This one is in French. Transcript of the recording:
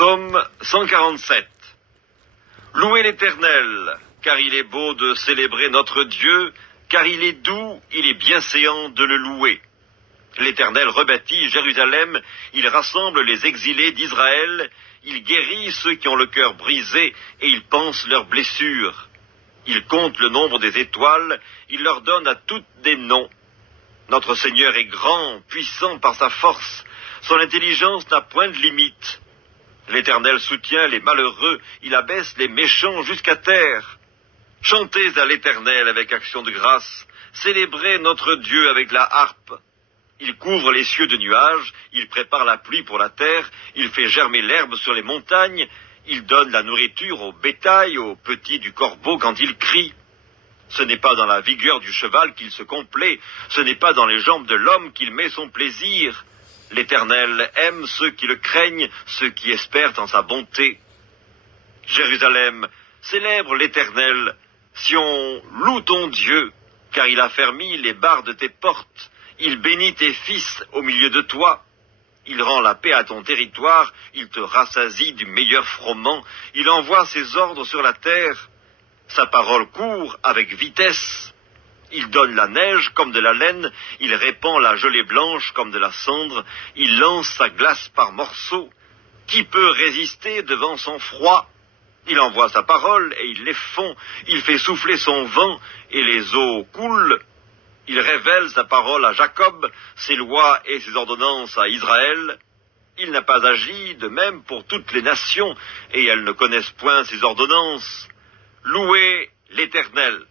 Psaume 147. Louez l'Éternel, car il est beau de célébrer notre Dieu, car il est doux, il est bienséant de le louer. L'Éternel rebâtit Jérusalem, il rassemble les exilés d'Israël, il guérit ceux qui ont le cœur brisé et il panse leurs blessures. Il compte le nombre des étoiles, il leur donne à toutes des noms. Notre Seigneur est grand, puissant par sa force, son intelligence n'a point de limite. L'Éternel soutient les malheureux, il abaisse les méchants jusqu'à terre. Chantez à l'Éternel avec action de grâce, célébrez notre Dieu avec la harpe. Il couvre les cieux de nuages, il prépare la pluie pour la terre, il fait germer l'herbe sur les montagnes, il donne la nourriture au bétail, aux petits du corbeau quand il crie. Ce n'est pas dans la vigueur du cheval qu'il se complaît, ce n'est pas dans les jambes de l'homme qu'il met son plaisir. L'Éternel aime ceux qui le craignent, ceux qui espèrent en sa bonté. Jérusalem, célèbre l'Éternel, Sion, loue ton Dieu, car il a fermi les barres de tes portes, il bénit tes fils au milieu de toi. Il rend la paix à ton territoire, il te rassasie du meilleur froment, il envoie ses ordres sur la terre. Sa parole court avec vitesse. Il donne la neige comme de la laine, il répand la gelée blanche comme de la cendre, il lance sa glace par morceaux. Qui peut résister devant son froid? Il envoie sa parole et il les fond, il fait souffler son vent et les eaux coulent. Il révèle sa parole à Jacob, ses lois et ses ordonnances à Israël. Il n'a pas agi de même pour toutes les nations, et elles ne connaissent point ses ordonnances. Louez l'Éternel.